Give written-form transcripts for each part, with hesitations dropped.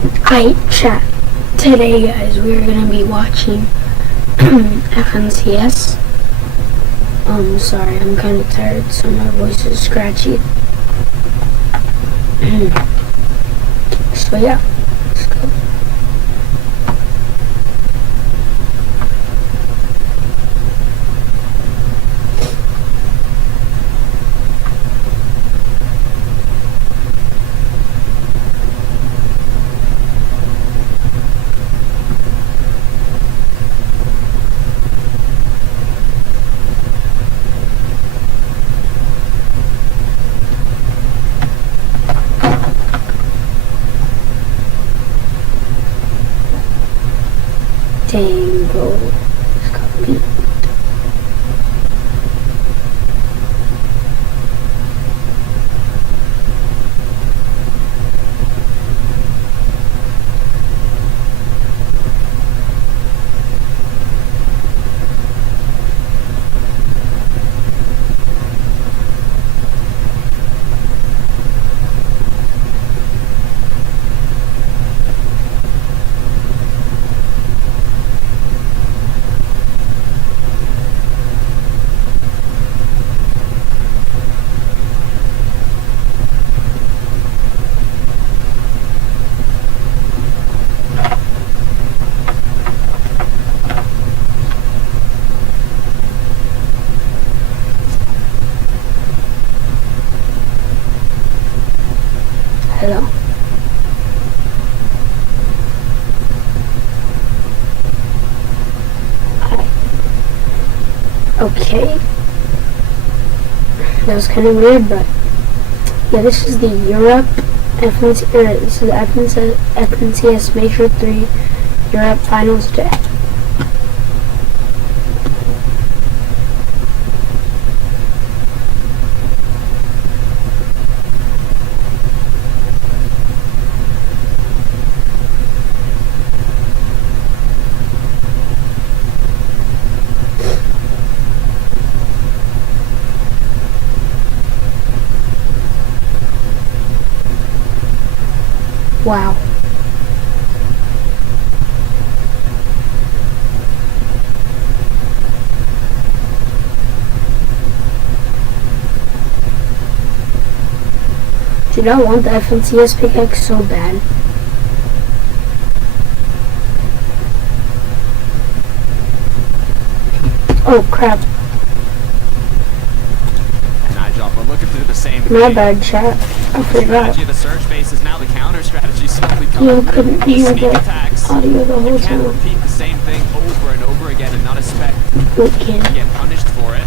Hi, chat. Today, guys, we're gonna be watching FNCS. Sorry, I'm kind of tired, so my voice is scratchy. So yeah, let's go. Tango. Let's copy. Hello. Hi. Okay. That was kind of weird, but yeah, this is the Europe this is the FNCS Major 3 Europe Finals Day. Wow. Dude, I want the FNCS pickaxe so bad. Oh crap. We're looking to do the same thing. My bad, chat. I forgot. The surge base is now the counter strategy slowly coming You couldn't hear the audio the whole time. time. Repeat the same thing over and over again and not expect We can. to get punished for it.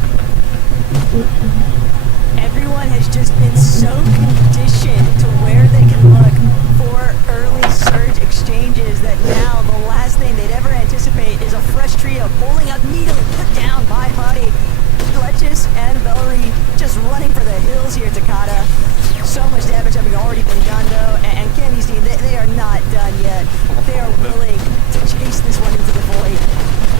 Everyone has just been so conditioned to where they can look for early surge exchanges that now the last thing they'd ever anticipate is a fresh trio pulling up, immediately put down by Buddy. Letchis and Valerie just running for the hills here, Takata. So much damage having already been done, though, and Kenny's team, they are not done yet. They are willing to chase this one into the void.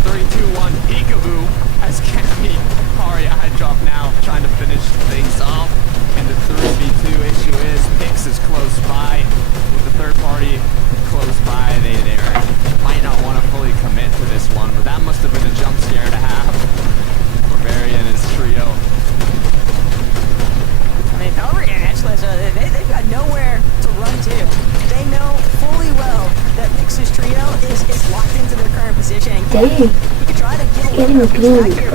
3, 2, 1, peekaboo, as Kenny, I drop now, trying to finish things off. And the 3v2 issue is, Pix is close by, with the third party close by. They might not want to fully commit to this one, but that must have been a jump scare and a half. Barry and his trio. I mean, Valerie and Edgeless, they've got nowhere to run to. They know fully well that Pix's trio is locked into their current position. Dang. You could try to get a little bit back here,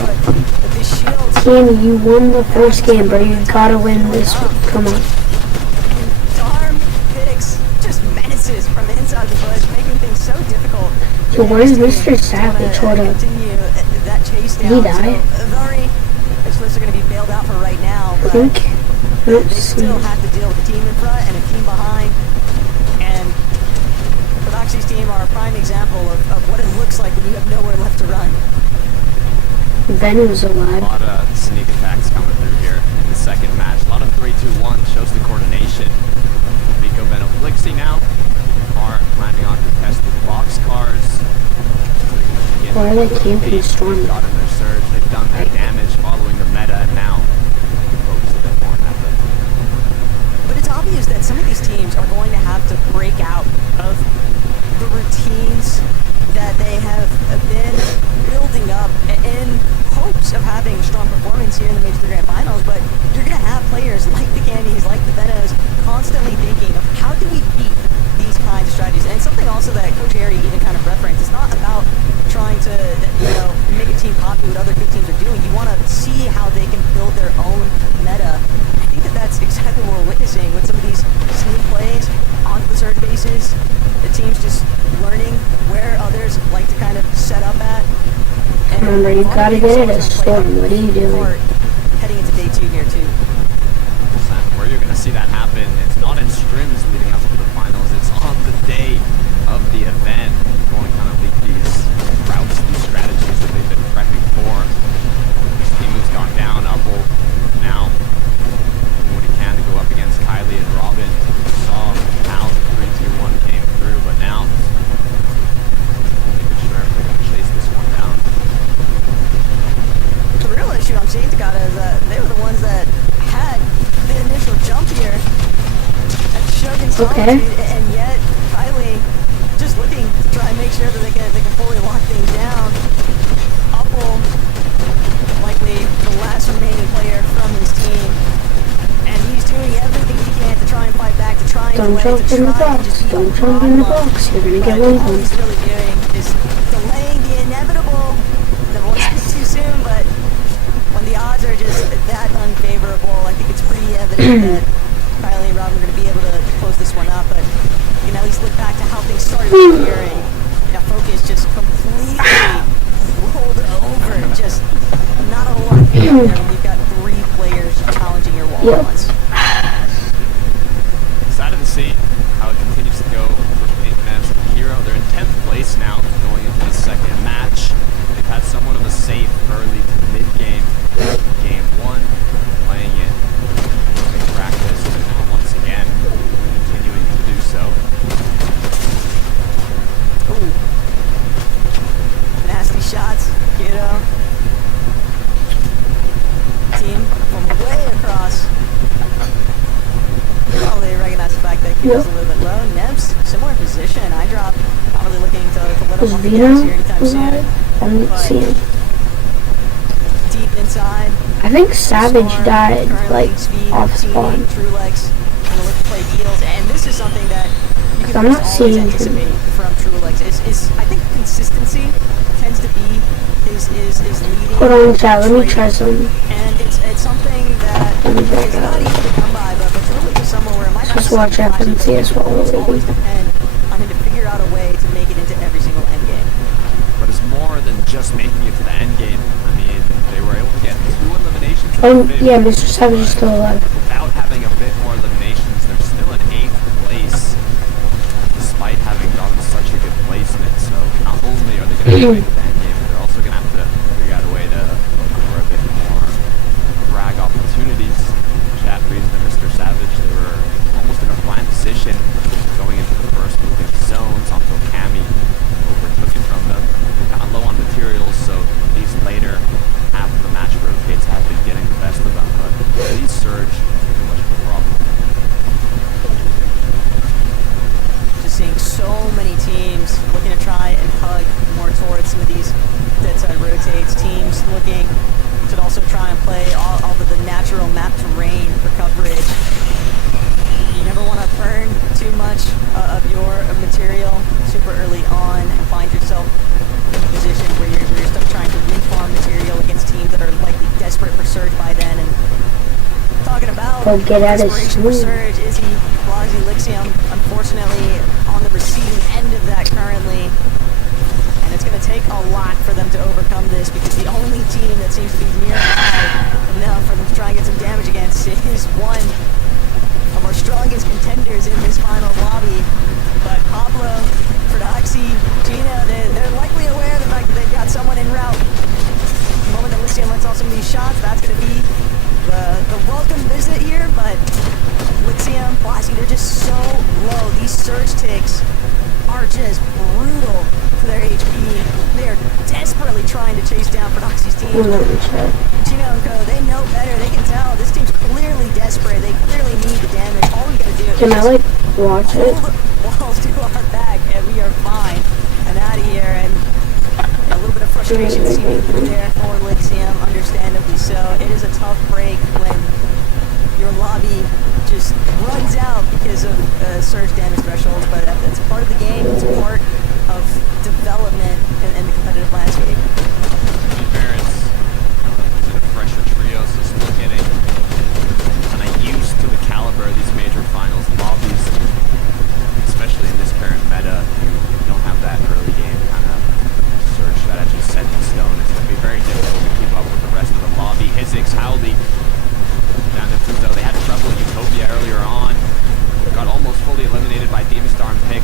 but this shield... Kenny, you won the first game, bro. You gotta win this one. Come on. Darm, Pix, just menaces from inside the bush, making things so difficult. So where's Mr. Savage? Hold up. That chase down. Did he die? So, Valerie, Edgeless are going to be bailed out for right now, but I think. they still have to deal with a team in front and a team behind. And Prodoxy's team are a prime example of what it looks like when you have nowhere left to run. Venom's A alive. lot of sneak attacks coming through here in the second match. A lot of 3, 2, 1 shows the coordination. Rico Venom Flixie now are planning on contested box cars. Why are they camping Storm? Got in their surge. They've done their damage following the meta, and now focus a bit more on that. But it's obvious that some of these teams are going to have to break out of Harry even kind of referenced, it's not about trying to, make a team copy what other good teams are doing. You want to see how they can build their own meta. I think that's exactly what we're witnessing with some of these sneak plays onto the surge bases. The team's just learning where others like to kind of set up at. And Remember, you gotta get it a storm. What are you doing? Heading into day 2 here, too. Where you're going to see that happen, it's not in scrims leading up to the finals, it's on the day of the event, going kind of leak these routes, these strategies that they've been prepping for. This team who's gone down, Upple now doing what he can to go up against Kylie and Robin. Saw how the 3-2-1 came through, but now I'm not even sure if they're going to chase this one down. The real issue I'm seeing, Takata, is that they were the ones that had the initial jump here at Shogun Solitude, and yet Kylie just looking to try and make sure that they can fully lock things down. Upple, likely the last remaining player from his team, and he's doing everything he can to try and fight back, to try and Don't jump in the box. Don't jump in the box. You're gonna get one. All he's really doing is delaying the inevitable. Never want to speak too soon, but when the odds are just that unfavorable, I think it's pretty evident that Kylie and Robin are going to be able to close this one up. But you can at least look back to how things started here, and focus just completely rolled over. Just not a whole lot of there when you've got 3 players challenging your wall at once. Excited to see how it continues to go for Pink Nets and Hero. They're in 10th place now, going into the second match. They've had somewhat of a safe early to mid-game. Game 1, playing it in practice, and now once again, continuing to do so. Ooh. Nasty shots, kiddo. Team from way across. Probably recognize the fact that Kiddo's a little bit low. Nebs, similar position. I drop, not really looking to let him off the gas here anytime soon. I didn't see him. Deep inside. I think Savage Storm, died, currently like, speed, off spawn. Truelex, and look to play heals, and this is something that you can I'm not always seeing anticipate from Truelex. Is I think consistency tends to be his leading. Hold on, chat. Let me try some. And it's something that is not easy to come by, but Truelex is somewhere where it might not Just watch FNC as well. always depend on him to figure out a way to make it into every single end game. But it's more than just making it to the end game. I mean, they were able to get 2 eliminations. Oh, yeah, Mr. Savage is still alive. Without having a bit more eliminations, they're still in 8th place, despite having gotten such a good placement. So not only are they going to make it to the end game, but they're also going to have to figure out a way to look for a bit more frag opportunities. Chat reason to Mr. Savage, they were almost in a flat position going into the first moving zones until Cammy overtook it from them. Kind of low on materials, so these later after the match rotates have been getting the best of them, but these surge too much of a problem. Just seeing so many teams looking to try and hug more towards some of these dead side rotates. Teams looking to also try and play all of the natural map terrain for coverage. You never want to burn too much of your material super early on and find yourself in a position where you're still trying to reform material against teams that are likely desperate for surge by then. And talking about Get out of desperation for school. surge, Izzy, Blasi, Lixium, unfortunately on the receiving end of that currently. And it's going to take a lot for them to overcome this, because the only team that seems to be nearby enough for them to try and get some damage against is one of our strongest contenders in this final lobby. But Pablo, Prodoxy, Gina, they're likely aware of the fact that they've got someone en route. The moment that Lixium lets off some of these shots, that's going to be the welcome visit here. But Lixium, Blasi, they're just so low. These surge ticks are just brutal to their HP. They are desperately trying to chase down Prodoxy's team. Gino and Co, they know better. They can tell this team's clearly desperate. They clearly need the damage. All we gotta do is Can I, like, watch it? hold the walls to our back, and we are fine and out of here. And a little bit of frustration seeping through there for Lixium, understandably so. It is a tough break when your lobby just runs out because of surge damage thresholds, but that's part of the game. It's part of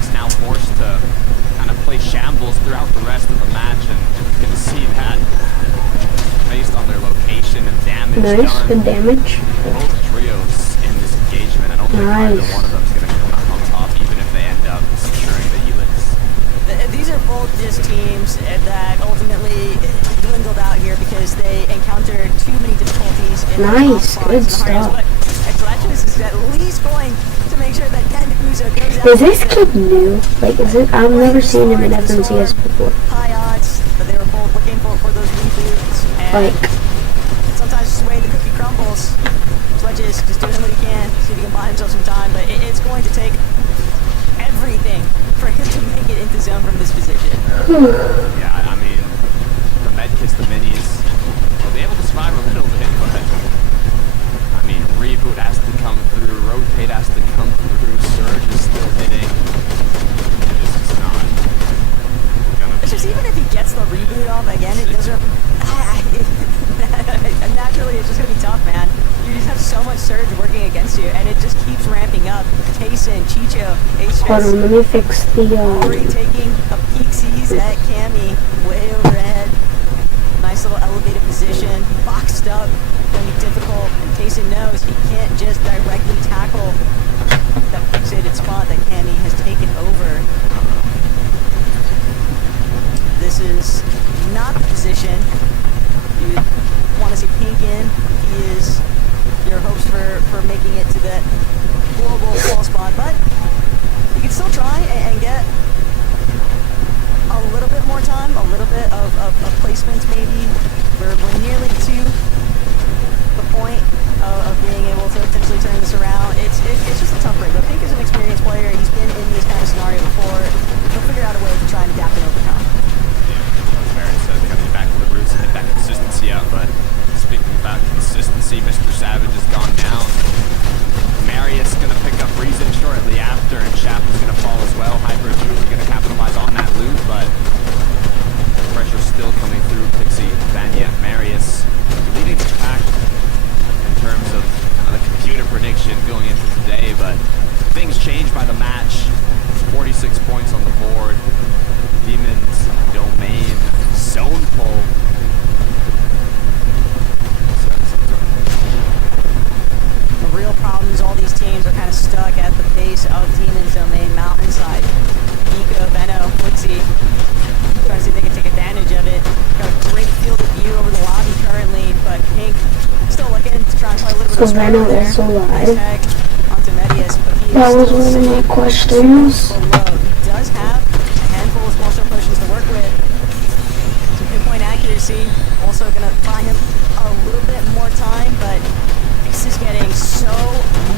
Pic's now forced to kind of play shambles throughout the rest of the match, and you can see that based on their location and damage Nice, done. good damage. Both trios in this engagement. I don't think either one of them is going to come out on top, even if they end up securing the helix. These are both just teams that ultimately dwindled out here because they encountered too many difficulties in their Nice, top good spots and stuff. But Extraterrestrials is at least going to make sure that Dendakuzo goes out. Is this kid new? Like, is it? I've never seen him in FNCS before. High odds, but they were both looking for those reboots. And Like, sometimes just the way the cookie crumbles. Swedge is just doing what he can, see if he can buy himself some time, but it's going to take everything for him to make it into zone from this position. Yeah, I mean, the Medkits, the minis, will be able to survive a little bit, but I mean, reboot has to come through, rotate has to come through, surge is still hitting. It's just not gonna be. It's just even if he gets the reboot off again, it doesn't. Naturally, it's just gonna be tough, man. You just have so much surge working against you, and it just keeps ramping up. Tayson, Chicho, hold on, let me fix the, already taking a peek sees at Cammy way overhead. Nice little elevated position, boxed up, gonna be difficult. And Tayson knows he can't just directly tackle that fixated spot that Cammy has taken over. This is not the position you want to see Pink in. He is your hopes for making it to that global fall spot, but you can still try and get a little bit more time, a little bit of placements maybe. We're nearly to the point of being able to potentially turn this around. It's just a tough break, but Pink is an experienced player. He's been in this kind of scenario before. He'll figure out a way to try and adapt and overcome. Barrett said they got to get back to the roots and hit that consistency up, but speaking about consistency, Mr. Savage has gone down. Marius going to pick up Reason shortly after, and Shaft is going to fall as well. Hyper Julie going to capitalize on that loop, but pressure still coming through. Pixie, Vanya, Marius leading the pack in terms of the computer prediction going into today, but things changed by the match. 46 points on the board. Demons, Domain, Zone Pull. The real problem is all these teams are kind of stuck at the base of Demon's Domain Mountainside. Nico, Benno, Woodsy, trying to see if they can take advantage of it. Got a great field of view over the lobby currently, but Pink still looking to try and play a little bit of Savannah there. is alive. Nice tag onto Medius, but he That is was still one of my sitting questions. below. He does have a handful of small shell potions to work with. Some pinpoint accuracy, also going to buy him a little bit more time, but this is getting so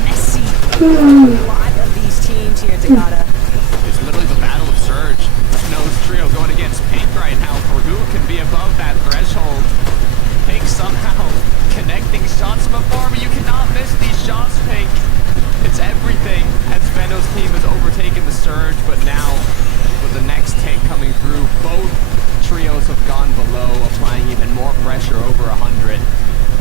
messy. A lot of these teams here, Takata. It's literally the battle of Surge. Nose trio going against Pink right now for who can be above that threshold. Pink somehow connecting shots before, but you cannot miss these shots, Pink. It's everything as Venno's team has overtaken the Surge, but now with the next tank coming through, both trios have gone below, applying even more pressure over 100.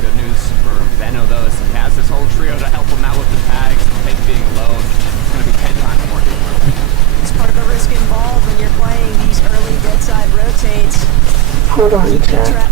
Good news for Venno though is he has this whole trio to help him out with the tags. Pink being alone, it's going to be 10 times more difficult. It's part of the risk involved when you're playing these early dead side rotates. Hold on, chat.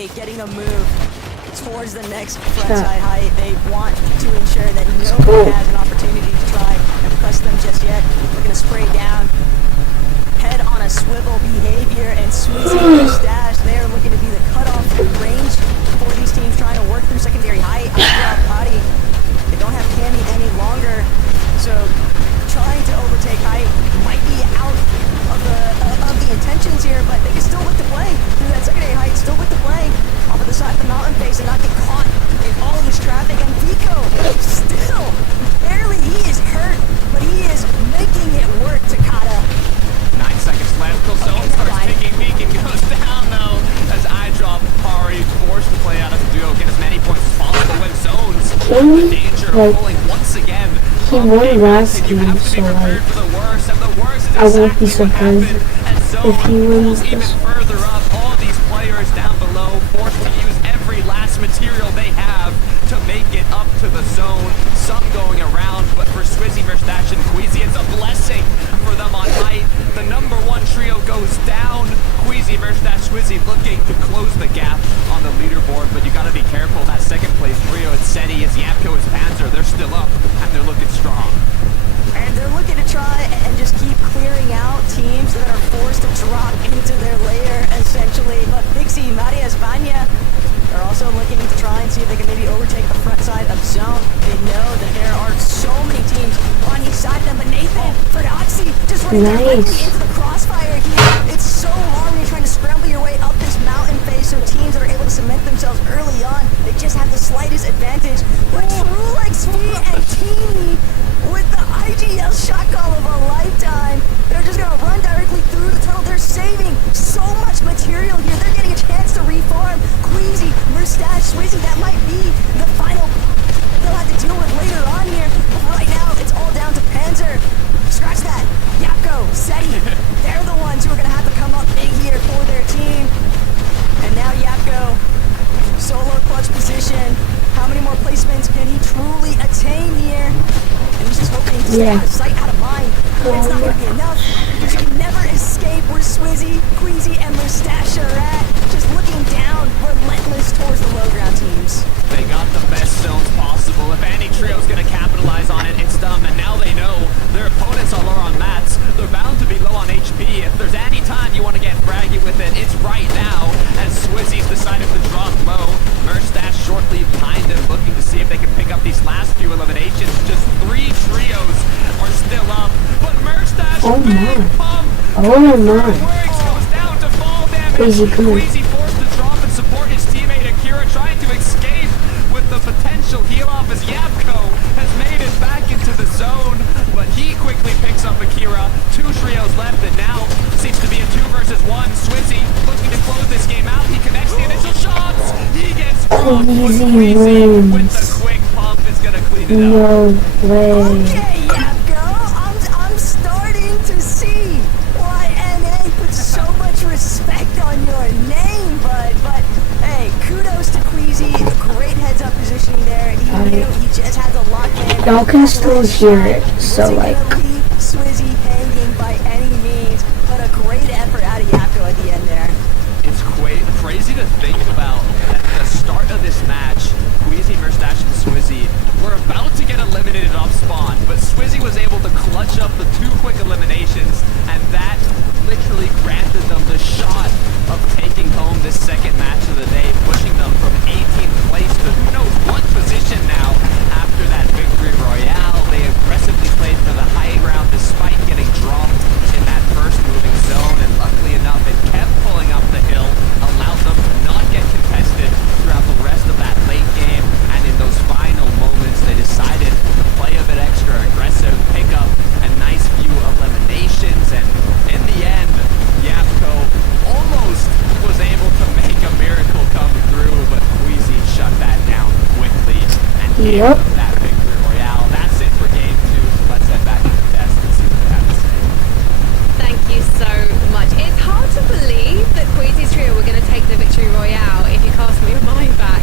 finally getting a move towards the next front side height. They want to ensure that nobody has an opportunity to try and press them just yet. Looking to spray down. Head on a swivel behavior, and Swizzy and Stash, they're looking to be the cutoff range for these teams trying to work through secondary height. Potty. They don't have Cammy any longer, so trying to overtake height might be out of the intentions here, but they can still look to play through that secondary height, still look to play off of the side of the mountain face and not get caught in all of this traffic. And Vico, still, barely, he is hurt, but he is making it work, Takata. 9 seconds left. Zone starts picking. Beacon goes down though as I drop Pari, forced to play out of the duo, get as many points as possible when Zones in danger of pulling once again. He won last game, so like, I won't be surprised if he wins even this. further up. All these players down below forced to use every last material they have to make it up to the zone. Some going around, but for Swizzy, Merstash, and Queasy, it's a blessing for them on height. The number one trio goes down. Queasy, Merstash, Swizzy looking to close the gap on the leaderboard, but you gotta be careful. That second place trio, it's Seti, it's Yapko, it's Panzer, they're still up, and they're looking strong. And they're looking to try and just keep clearing out teams that are forced to drop into their lair, essentially. But Pixie, Maria España are also looking to try and see if they can maybe overtake the front side of zone. They know that there are so many teams on each side of them, but Nathan, for Oxy, just running directly into the crossfire here. It's so hard when you're trying to scramble your way up this mountain face, so teams that are able to cement themselves early on, they just have the slightest advantage. But Trulex V and Teeny, with the IGL shot call of a lifetime, they're just gonna run directly through the tunnel. They're saving so much material here. They're getting a chance to reform. Queasy, Merstash, Swizzy, that might be the final they'll have to deal with later on here. But right now, it's all down to Panzer. Scratch that. Yapko, Seti, they're the ones who are gonna have to come up big here for their team. And now Yapko, solo clutch position. How many more placements can he truly attain here? And he's just hoping to stay out of sight, out of mind. But it's not going to be enough, because you can never escape where Swizzy, Queasy, and Merstash are at. Just looking down, relentless towards the low ground teams. They got the best zones possible. If any trio's going to capitalize on it, it's them. And now they know their opponents are low on mats. They're bound to be low on HP. If there's any time you want to get braggy with it, it's right now. As Swizzy's decided to drop low. Merstash shortly behind him, looking to see if they can pick up these last few eliminations. Just 3 trios are still up. But Merstash, big pump. Works, goes down to fall damage. Queasy forced to drop and support his teammate Akira, trying to escape with the potential heal off as Yapko has made it back into the zone, but he quickly picks up Akira. 2 trios left, and now seems to be a 2 versus 1. Swizzy looking to close this game out. He connects the initial shots. He gets dropped. Queasy with the quick pump is gonna clean it up. No way. Okay, Yapko, I'm starting to see why NA puts so much respect on your name, bud. But hey, kudos to Queasy. Great heads up positioning there. He knew he just had to lock in. Y'all can still hear it, so like. Swizzy hanging by any means, but a great effort out of Yapko at the end there. It's crazy to think about at the start of this match. Queasy, Merstash, and Swizzy were about to get eliminated off spawn, but Swizzy was able to clutch up the 2 quick eliminations, and that literally granted them the shot of taking home this second match of the day, pushing them from 18th place to who knows what position now after that victory royale. They aggressively played for the high ground despite getting dropped in that first moving zone, and luckily enough it kept pulling up the hill, allowed them to not get contested throughout the rest of that late game, and in those final moments they decided to play a bit extra aggressive, pick up a nice few eliminations, and in the end Yapko almost was able to make a miracle come through, but Queasy shut that down quickly and gave them that victory royale. That's it for game 2, so let's head back to the desk and see what they have to say. Thank you so much. It's hard to believe that Queasy's trio were going to take the victory royale if you cast your mind back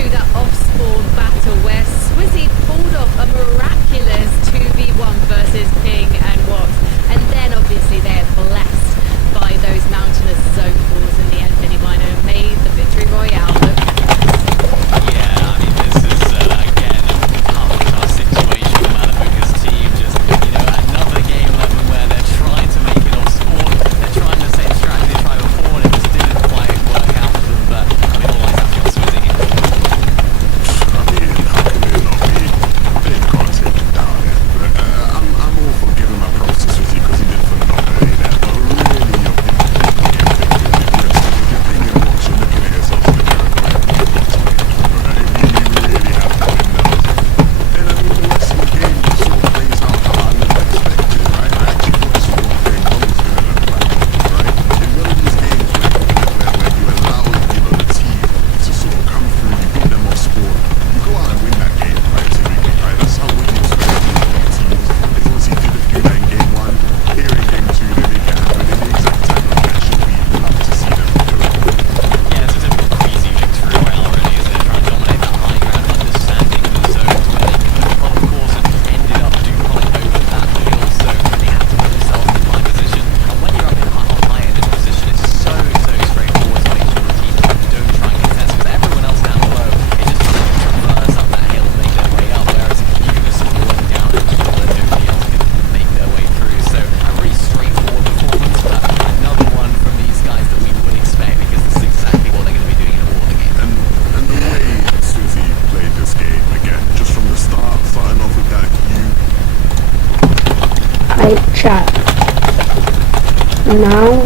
to that off-spawn battle where Swizzy pulled off a miraculous 2v1 versus Ping and Wox, and then obviously they're blessed by those mountainous zone balls in the end. Minimino made the victory royale.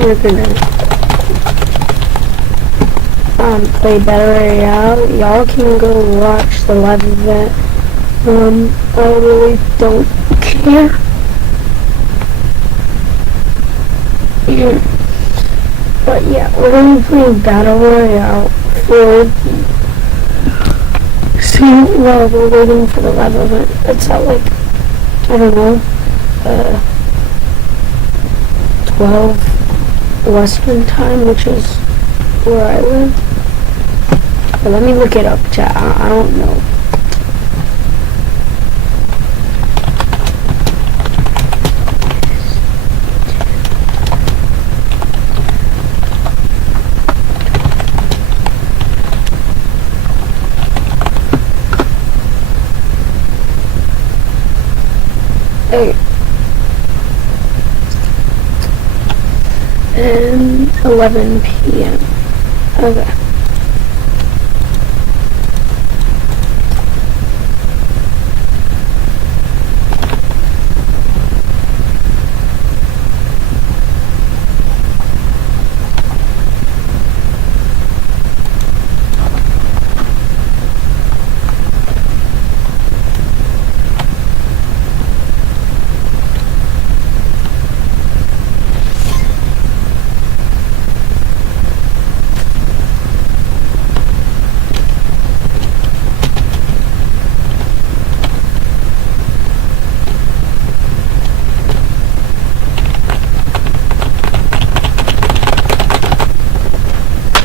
we're gonna play Battle Royale. Y'all can go watch the live event. I really don't care. But yeah, we're gonna be playing Battle Royale for while we're waiting for the live event. It's at like, I don't know, 12 Western time, which is where I live. But let me look it up, chat. I don't know. Hey. And 11 p.m. Okay.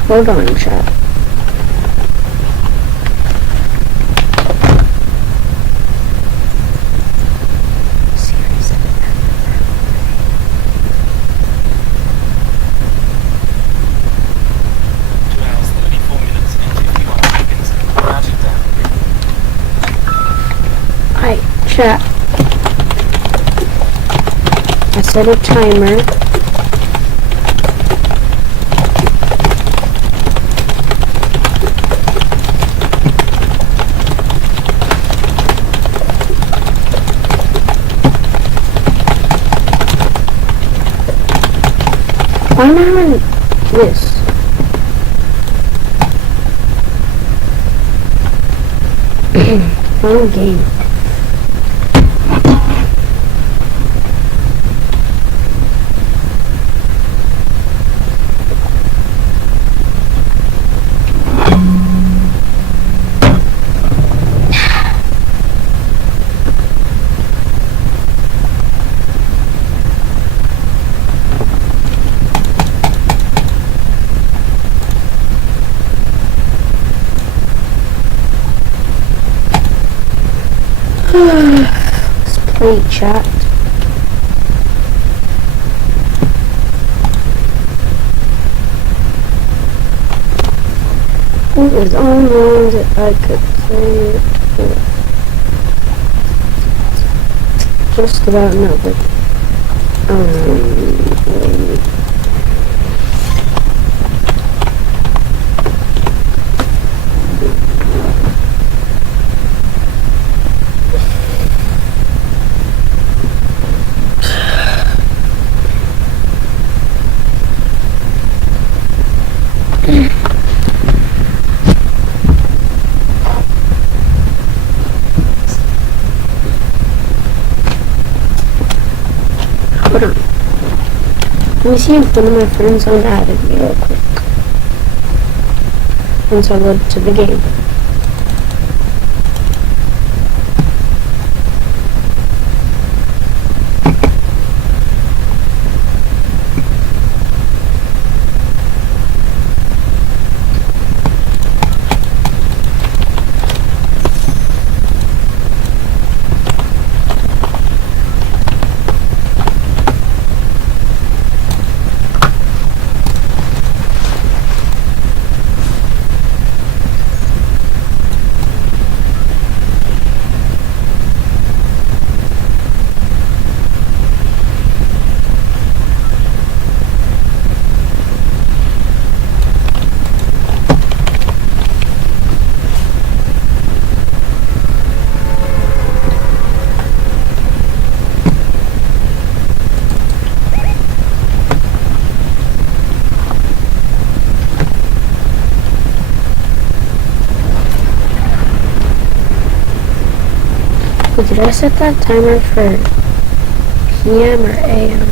Hold on, chat. Hi, chat. I set a timer. Why am I on this? Wrong game. Let's play chat. It was online that I could play it for just about nobody. Hold on. Let me see if one of my friends unadded me real quick. Once I load to the game. Wait, did I set that timer for PM or AM?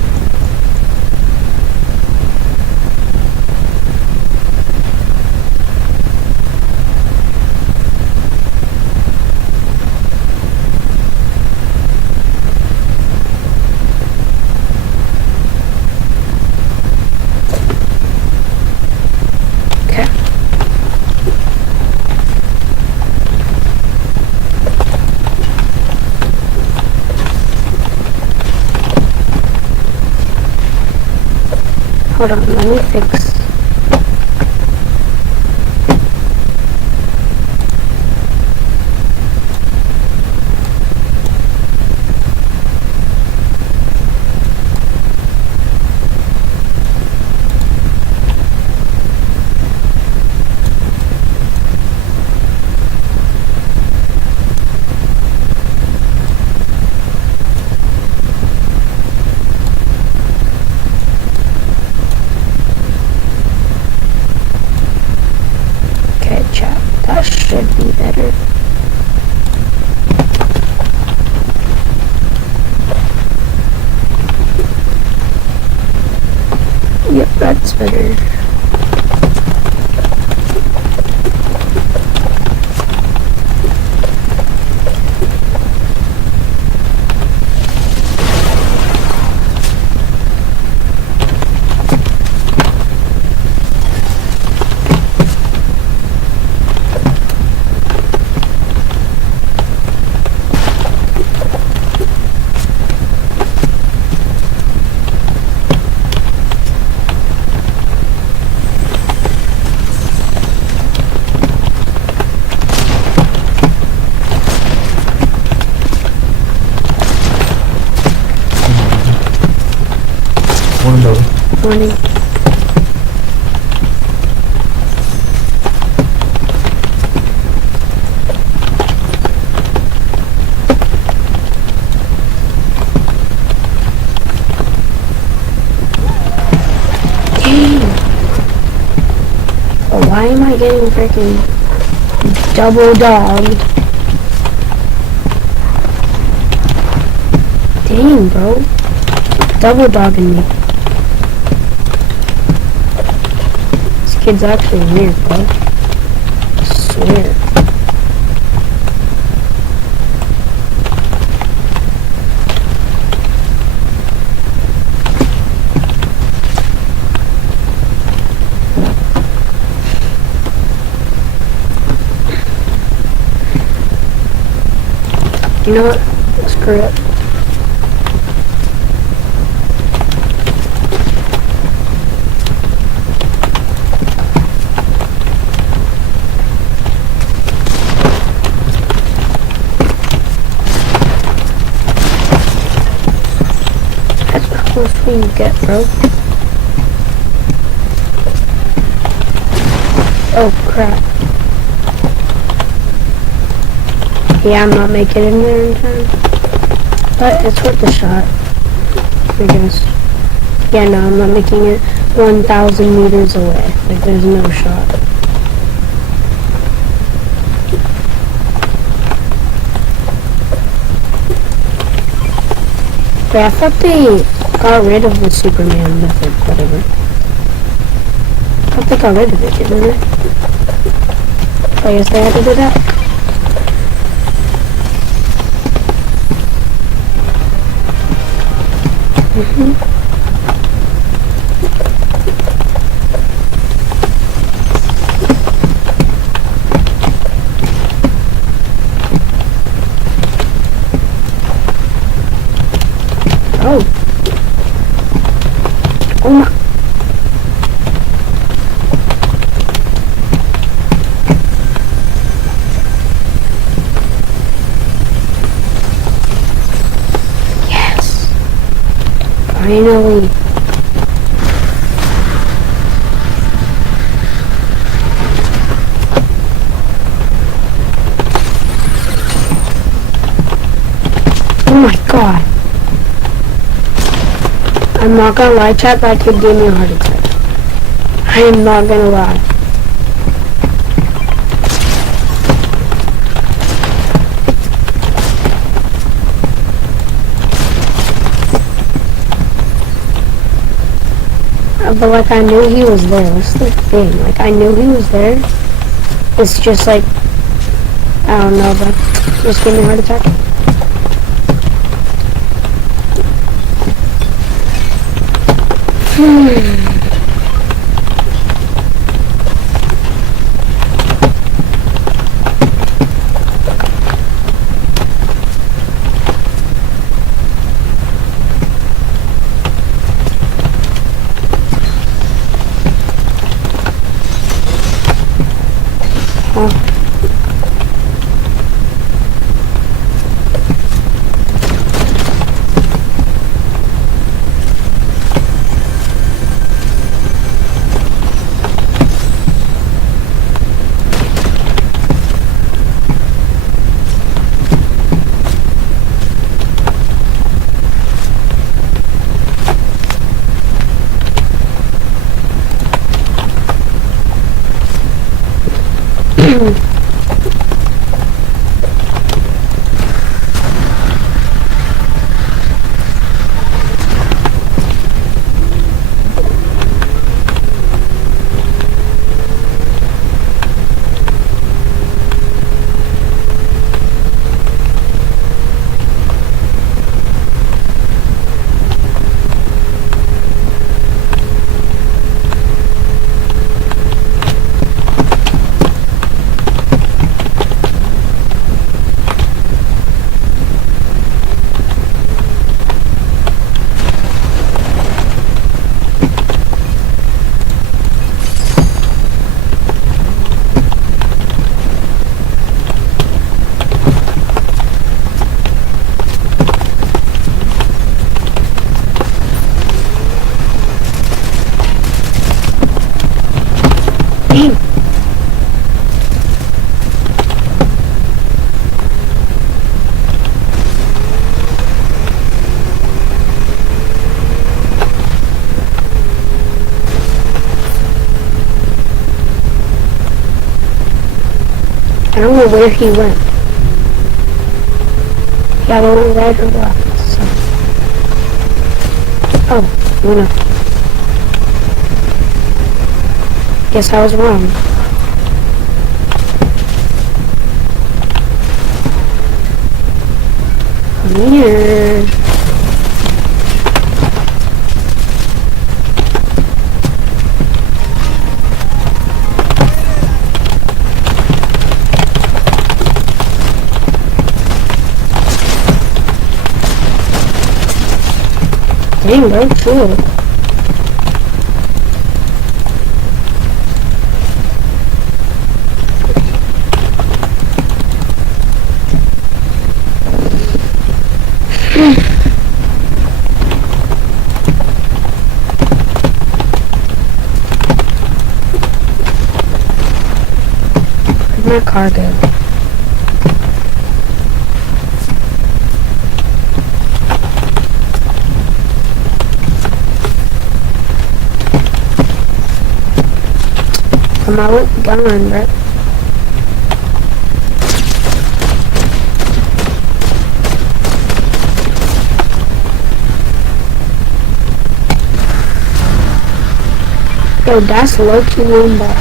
Okay. Hold on, let me fix. Okay, chat. That should be better. Yep, that's better. Morning. Dang. Oh, why am I getting freaking double dogged? Dang, bro. Double dogging me. This kid's actually weird, bro. I swear. You know what? Screw it. That's the close thing you get, bro. Oh, crap. Yeah, I'm not making it in there in time. But it's worth a shot, I guess. Yeah, no, I'm not making it 1,000 meters away. Like, there's no shot. Wait, I thought they got rid of the Superman method, whatever. I thought they got rid of it, didn't they? I guess they had to do that. Oh. Oh my. Yes. Finally. Oh my god. I'm not gonna lie, chat, that kid gave me a heart attack. I am not gonna lie. but like I knew he was there. That's the thing. Like I knew he was there. It's just like I don't know, but just gave me a heart attack. I don't know where he went. He either went right or left. So. Oh, no. Guess I was wrong. Come here. Dang, bro, cool. Where'd my car go? Come on, gone, bro. Yo, that's low-key Moonball.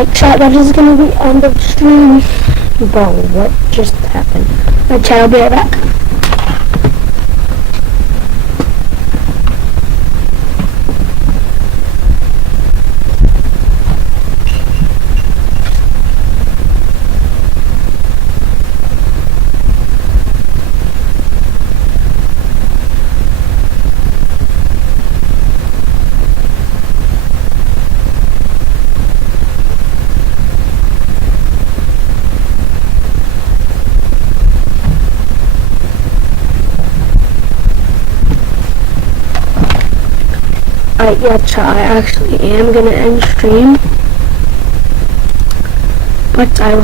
Alright, chat, that is gonna be end of stream. Bro, what just happened? Alright, chat, I'll be right back. Alright, yeah, chat, I actually am gonna end stream. But I will